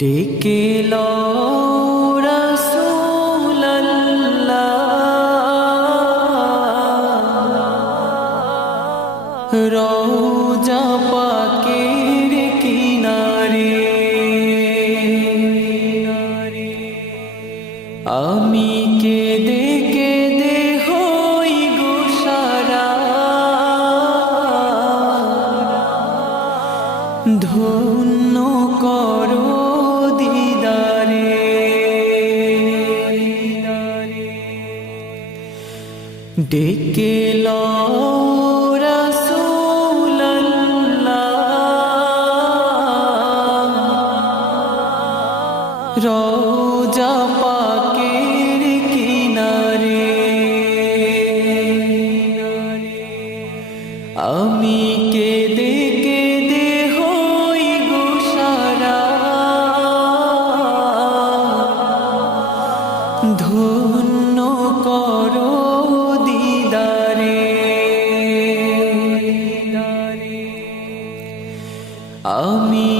ডেকে লও রাসূলুল্লাহ রওজা পাকের কিনারে, আমি কেঁদে কেঁদে হই গো সারা, ধন্য করো দিদারে। ডেকে লও রাসূলুল্লাহ রওজা পাকের কিনারে, আমি কেঁদে কেঁদে হই গো সারা, ধন্য করো দিদারে। আমি